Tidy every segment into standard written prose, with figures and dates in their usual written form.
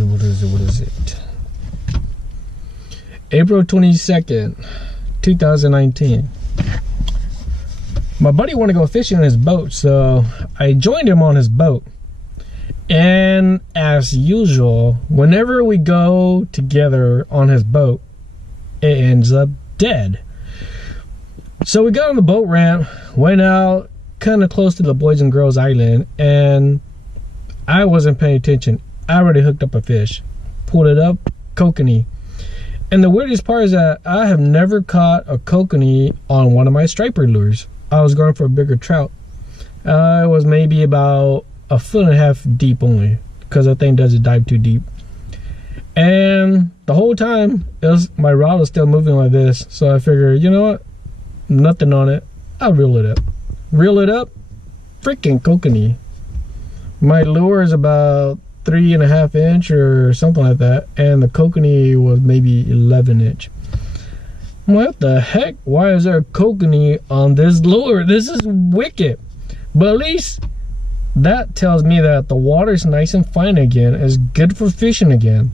it? April 22nd, 2019. My buddy wanted to go fishing on his boat, so I joined him on his boat. And as usual, whenever we go together on his boat, it ends up dead. So we got on the boat ramp, went out kind of close to the Boys and Girls Island, and I wasn't paying attention. I already hooked up a fish, pulled it up, kokanee. And the weirdest part is that I have never caught a kokanee on one of my striper lures. I was going for a bigger trout. It was maybe about 1.5 feet deep only, because that thing doesn't dive too deep. And the whole time, my rod was still moving like this. So I figured, you know what? Nothing on it. I'll reel it up. Reel it up. Freaking kokanee. My lure is about 3.5 inch or something like that, and the kokanee was maybe 11 inch. What the heck? Why is there a kokanee on this lure? This is wicked. But at least that tells me that the water's nice and fine again. It's good for fishing again.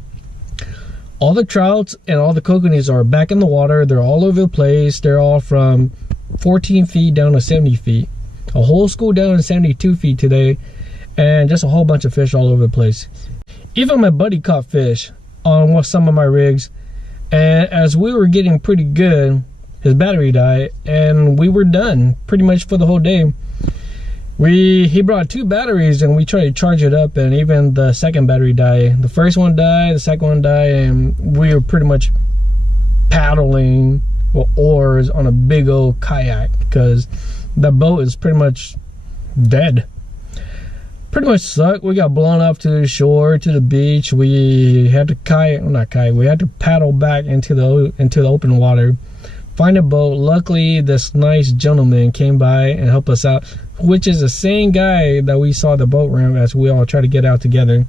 All the trouts and all the kokanees are back in the water. They're all over the place. They're all from 14 feet down to 70 feet. A whole school down to 72 feet today. And just a whole bunch of fish all over the place. Even my buddy caught fish on some of my rigs. And as we were getting pretty good, his battery died. And we were done pretty much for the whole day. He brought 2 batteries and we tried to charge it up, and even the second battery died. The first one died, the second one died, and we were pretty much paddling with oars on a big old kayak because the boat is pretty much dead. Pretty much sucked. We got blown off to the shore, to the beach. We had to we had to paddle back into the open water, find a boat. Luckily, this nice gentleman came by and helped us out, which is the same guy that we saw the boat ramp as we all try to get out together.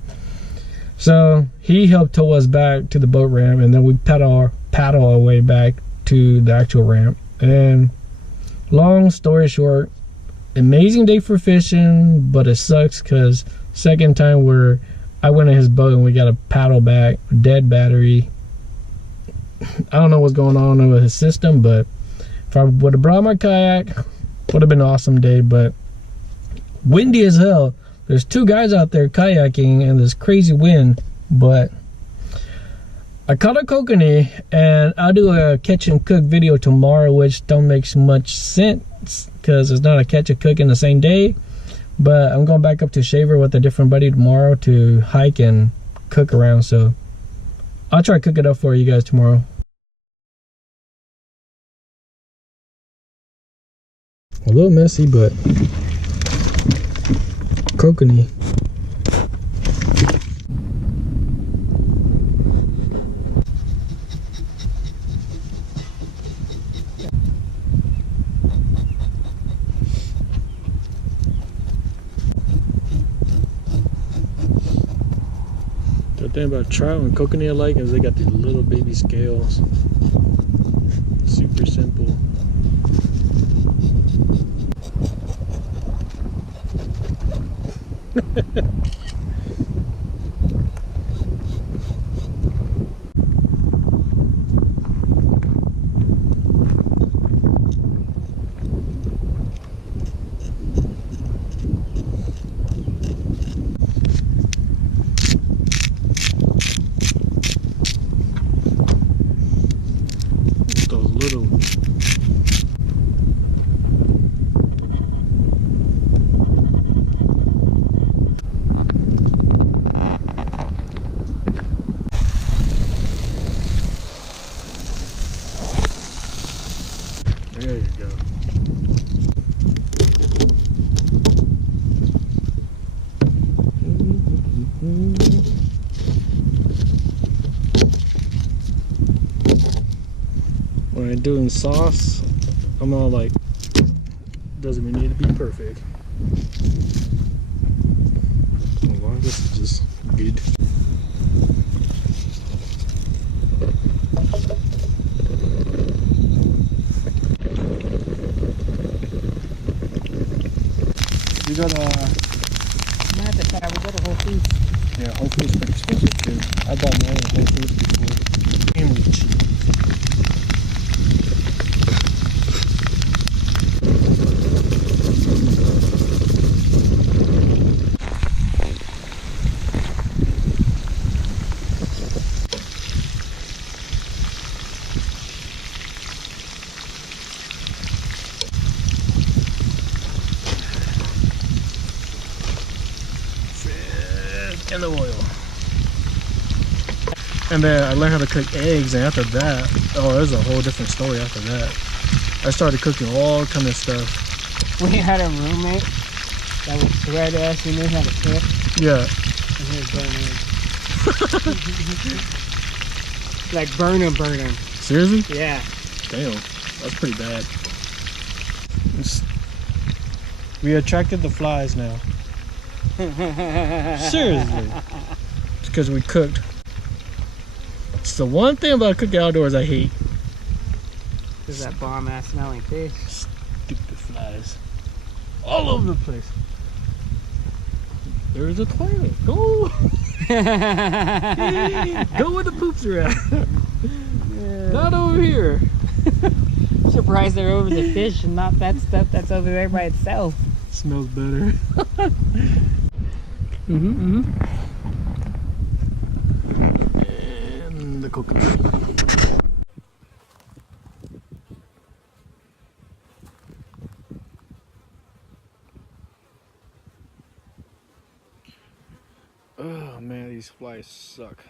So he helped tow us back to the boat ramp, and then we paddle our way back to the actual ramp. And long story short, amazing day for fishing, but it sucks because second time where I went in his boat and we got to paddle back, dead battery. I don't know what's going on with his system, but if I would have brought my kayak, would have been an awesome day. But windy as hell. There's 2 guys out there kayaking and there's crazy wind. But I caught a kokanee, and I'll do a catch and cook video tomorrow, which don't make much sense because it's not a catch and cook in the same day. But I'm going back up to Shaver with a different buddy tomorrow to hike and cook around. So I'll try to cook it up for you guys tomorrow. A little messy, but kokanee. The thing about trout and kokanee alike is they got these little baby scales. Super simple. Those little There you go. When I'm doing sauce, I'm all like, doesn't even need to be perfect. As long as this is just good. You got a... No, but I will go to Whole Foods. Yeah. Yeah, Whole Foods is pretty expensive too. I bought mine at Whole Foods before. Family cheese. And the oil. And then I learned how to cook eggs, and after that, oh, there's a whole different story after that. I started cooking all kind of stuff. We had a roommate that would swear to us he knew how to cook. Yeah. And he would burn eggs. Like burn them. Seriously? Yeah. Damn, that's pretty bad. We attracted the flies now. Seriously. It's because we cooked. It's the one thing about cooking outdoors I hate. Is that bomb ass smelling fish? Stupid flies. All over the place. There's a toilet. Go! Go where the poops are at. Yeah. Not over here. I'm surprised they're over the fish and not that stuff that's over there by itself. Smells better. Mm-hmm. And the coconut. Oh man, these flies suck.